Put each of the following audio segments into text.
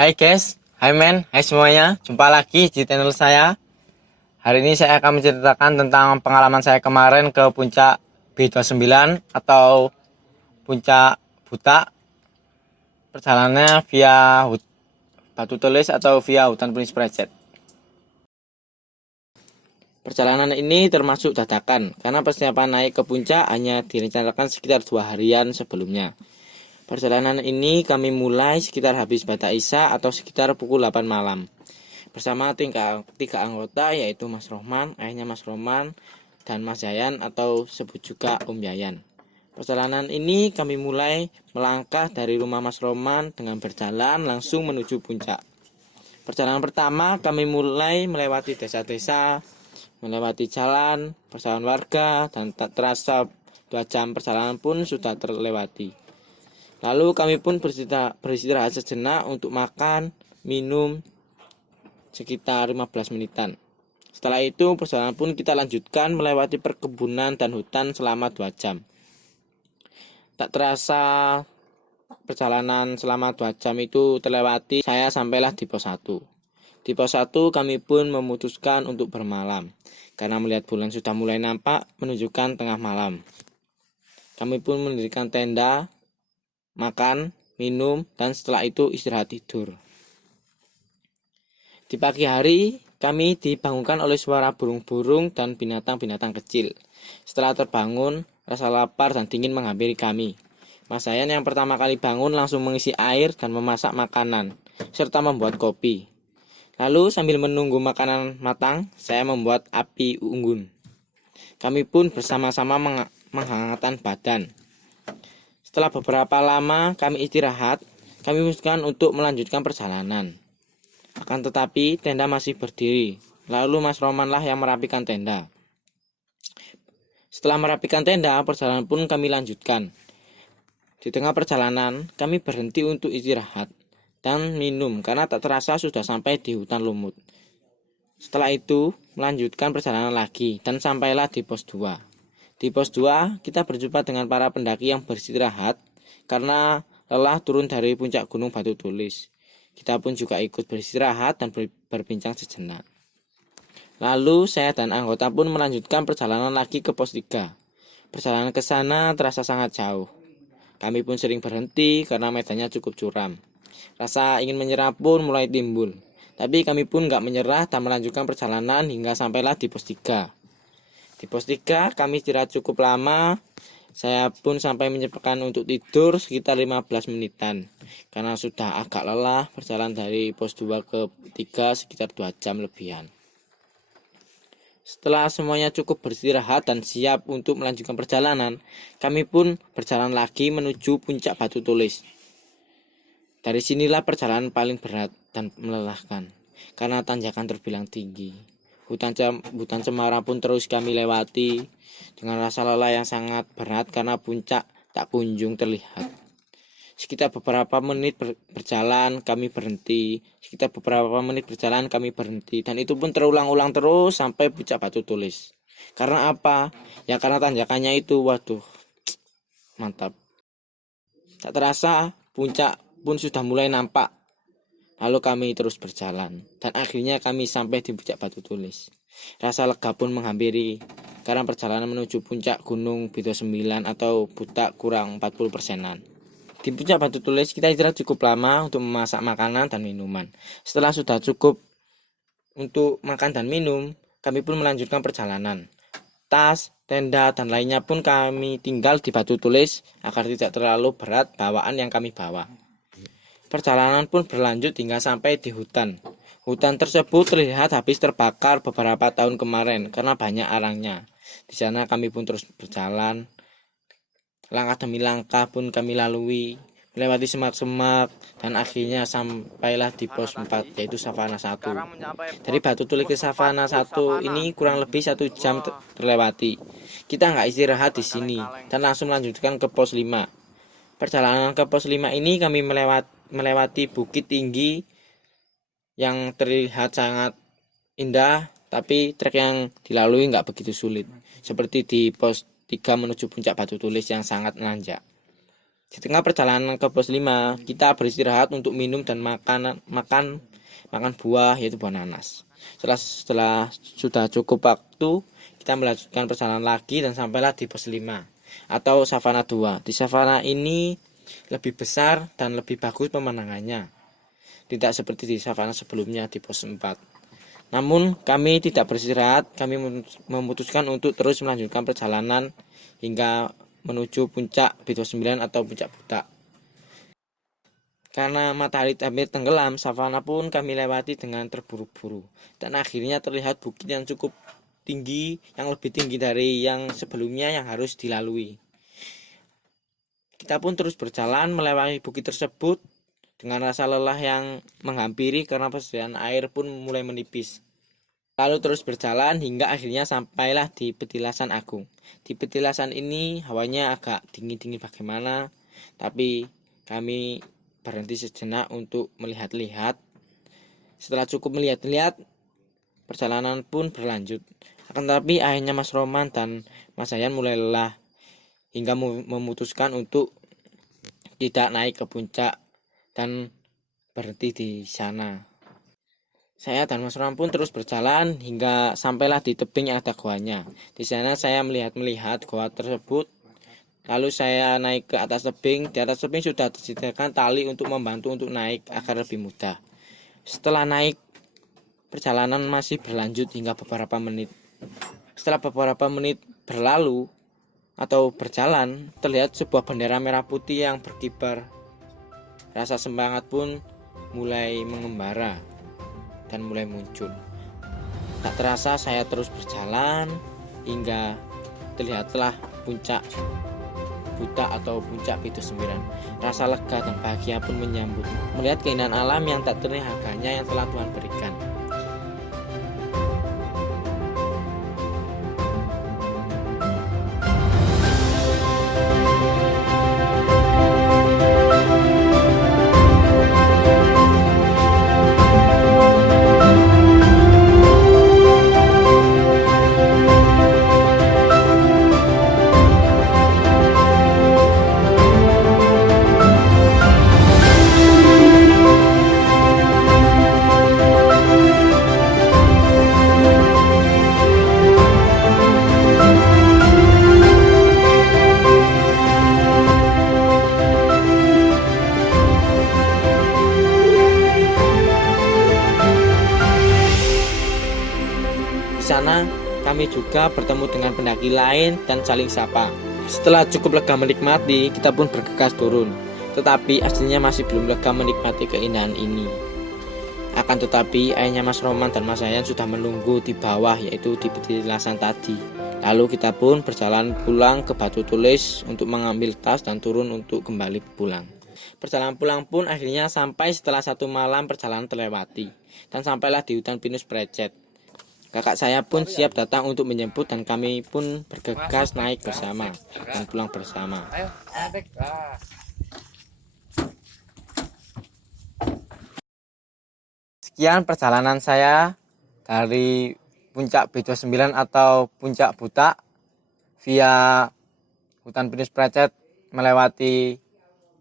Hai guys, hai men, hai semuanya. Jumpa lagi di channel saya. Hari ini saya akan menceritakan tentang pengalaman saya kemarin ke puncak B29 atau puncak Butak. Perjalanannya via Batu Tulis atau via hutan Prince Project. Perjalanan ini termasuk dadakan karena persiapan naik ke puncak hanya direncanakan sekitar 2 harian sebelumnya. Perjalanan ini kami mulai sekitar habis bata isya atau sekitar pukul 8 malam. Bersama tiga anggota yaitu Mas Rohman, ayahnya Mas Rohman, dan Mas Yayan atau sebut juga Om Yayan. Perjalanan ini kami mulai melangkah dari rumah Mas Rohman dengan berjalan langsung menuju puncak. Perjalanan pertama kami mulai melewati desa-desa, melewati jalan, perjalanan warga, dan tak terasa 2 jam perjalanan pun sudah terlewati. Lalu kami pun beristirahat sejenak untuk makan, minum, sekitar 15 menitan. Setelah itu perjalanan pun kita lanjutkan melewati perkebunan dan hutan selama 2 jam. Tak terasa perjalanan selama 2 jam itu terlewati, saya sampailah di pos 1. Di pos 1 kami pun memutuskan untuk bermalam karena melihat bulan sudah mulai nampak menunjukkan tengah malam. Kami pun mendirikan tenda, makan, minum, dan setelah itu istirahat tidur. Di pagi hari, kami dibangunkan oleh suara burung-burung dan binatang-binatang kecil. Setelah terbangun, rasa lapar dan dingin menghampiri kami. Mas Yayan yang pertama kali bangun langsung mengisi air dan memasak makanan, serta membuat kopi. Lalu sambil menunggu makanan matang, saya membuat api unggun. Kami pun bersama-sama menghangatkan badan. Setelah beberapa lama kami istirahat, kami memutuskan untuk melanjutkan perjalanan. Akan tetapi tenda masih berdiri. Lalu Mas Romanlah yang merapikan tenda. Setelah merapikan tenda, perjalanan pun kami lanjutkan. Di tengah perjalanan, kami berhenti untuk istirahat dan minum karena tak terasa sudah sampai di hutan lumut. Setelah itu, melanjutkan perjalanan lagi dan sampailah di pos 2. Di pos 2, kita berjumpa dengan para pendaki yang beristirahat karena lelah turun dari puncak gunung Batu Tulis. Kita pun juga ikut beristirahat dan berbincang sejenak. Lalu saya dan anggota pun melanjutkan perjalanan lagi ke pos 3. Perjalanan ke sana terasa sangat jauh. Kami pun sering berhenti karena medannya cukup curam. Rasa ingin menyerah pun mulai timbul. Tapi kami pun gak menyerah dan melanjutkan perjalanan hingga sampailah di pos 3. Di pos 3 kami istirahat cukup lama. Saya pun sampai menyempatkan untuk tidur sekitar 15 menitan. Karena sudah agak lelah berjalan dari pos 2 ke 3 sekitar 2 jam lebihan. Setelah semuanya cukup beristirahat dan siap untuk melanjutkan perjalanan, kami pun berjalan lagi menuju puncak Batu Tulis. Dari sinilah perjalanan paling berat dan melelahkan karena tanjakan terbilang tinggi. Hutan cemara pun terus kami lewati dengan rasa lelah yang sangat berat karena puncak tak kunjung terlihat. Sekitar beberapa menit berjalan kami berhenti. Dan itu pun terulang-ulang terus sampai puncak Batu Tulis. Karena apa? Ya karena tanjakannya itu, waduh, mantap. Tak terasa puncak pun sudah mulai nampak. Lalu kami terus berjalan dan akhirnya kami sampai di puncak Batu Tulis. Rasa lega pun menghampiri karena perjalanan menuju puncak gunung B29 atau Butak kurang 40%-an. Di puncak Batu Tulis kita istirahat cukup lama untuk memasak makanan dan minuman. Setelah sudah cukup untuk makan dan minum, kami pun melanjutkan perjalanan. Tas, tenda, dan lainnya pun kami tinggal di Batu Tulis agar tidak terlalu berat bawaan yang kami bawa. Perjalanan pun berlanjut hingga sampai di hutan. Hutan tersebut terlihat habis terbakar beberapa tahun kemarin karena banyak arangnya. Di sana kami pun terus berjalan. Langkah demi langkah pun kami lalui, melewati semak-semak, dan akhirnya sampailah di pos 4, yaitu Savana 1. Dari Batu Tulis ke Savana 1 ini kurang lebih 1 jam terlewati. Kita nggak istirahat di sini dan langsung melanjutkan ke pos 5. Perjalanan ke pos 5 ini kami melewati bukit tinggi yang terlihat sangat indah, tapi trek yang dilalui nggak begitu sulit seperti di pos 3 menuju puncak Batu Tulis yang sangat menanjak. Di tengah perjalanan ke pos 5, kita beristirahat untuk minum dan makan buah, yaitu buah nanas. Setelah sudah cukup waktu, kita melanjutkan perjalanan lagi dan sampailah di pos 5 atau savana 2. Di savana ini lebih besar dan lebih bagus pemandangannya. Tidak seperti di savana sebelumnya di pos 4. Namun kami tidak beristirahat, kami memutuskan untuk terus melanjutkan perjalanan hingga menuju puncak B29 atau puncak buta. Karena matahari hampir tenggelam, savana pun kami lewati dengan terburu-buru. Dan akhirnya terlihat bukit yang cukup tinggi, yang lebih tinggi dari yang sebelumnya yang harus dilalui. Kita pun terus berjalan melewati bukit tersebut dengan rasa lelah yang menghampiri karena persediaan air pun mulai menipis. Lalu terus berjalan hingga akhirnya sampailah di Petilasan Agung. Di Petilasan ini hawanya agak dingin-dingin bagaimana, tapi kami berhenti sejenak untuk melihat-lihat. Setelah cukup melihat-lihat, perjalanan pun berlanjut. Akan tetapi akhirnya Mas Roman dan Mas Hayan mulai lelah hingga memutuskan untuk tidak naik ke puncak dan berhenti di sana. Saya dan Mas Roman pun terus berjalan hingga sampailah di tebing yang ada goanya. Di sana saya melihat goa tersebut. Lalu saya naik ke atas tebing. Di atas tebing sudah disediakan tali untuk membantu untuk naik agar lebih mudah. Setelah naik, perjalanan masih berlanjut hingga beberapa menit. Setelah beberapa menit berlalu atau berjalan, terlihat sebuah bendera merah putih yang berkibar. Rasa semangat pun mulai mengembara dan mulai muncul. Tak terasa saya terus berjalan hingga terlihatlah puncak buta atau puncak B29. Rasa lega dan bahagia pun menyambut melihat keindahan alam yang tak ternilai harganya yang telah Tuhan berikan. Di sana kami juga bertemu dengan pendaki lain dan saling sapa. Setelah cukup lega menikmati, kita pun bergegas turun. Tetapi aslinya masih belum lega menikmati keindahan ini. Akan tetapi ayahnya Mas Roman dan Mas Hayan sudah menunggu di bawah, yaitu di petilasan tadi. Lalu kita pun berjalan pulang ke Batu Tulis untuk mengambil tas dan turun untuk kembali pulang. Perjalanan pulang pun akhirnya sampai setelah 1 malam perjalanan terlewati. Dan sampailah di hutan pinus Precet. Kakak saya pun siap datang untuk menjemput dan kami pun bergegas naik bersama dan pulang bersama. Sekian perjalanan saya dari puncak B29 atau puncak buta via hutan pinus Precet melewati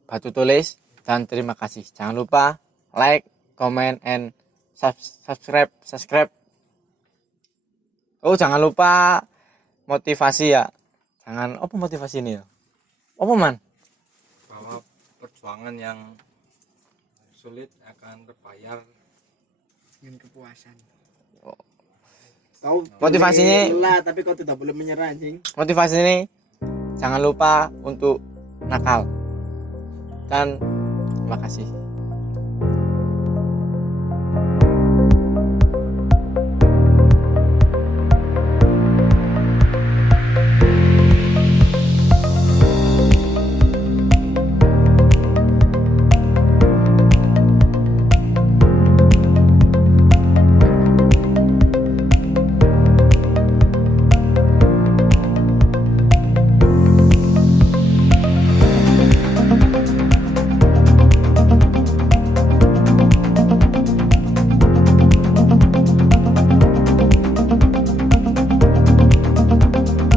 Batu Tulis, dan terima kasih. Jangan lupa like, comment, and subscribe. Oh, jangan lupa motivasi ya. Jangan apa motivasi ini ya? Apa man? Bahwa perjuangan yang sulit akan terbayar dengan kepuasan. Oh. Kau Motivasinya- boleh lelah, tapi kau tidak boleh menyerah, anjing. Motivasi ini jangan lupa untuk nakal. Dan terima kasih.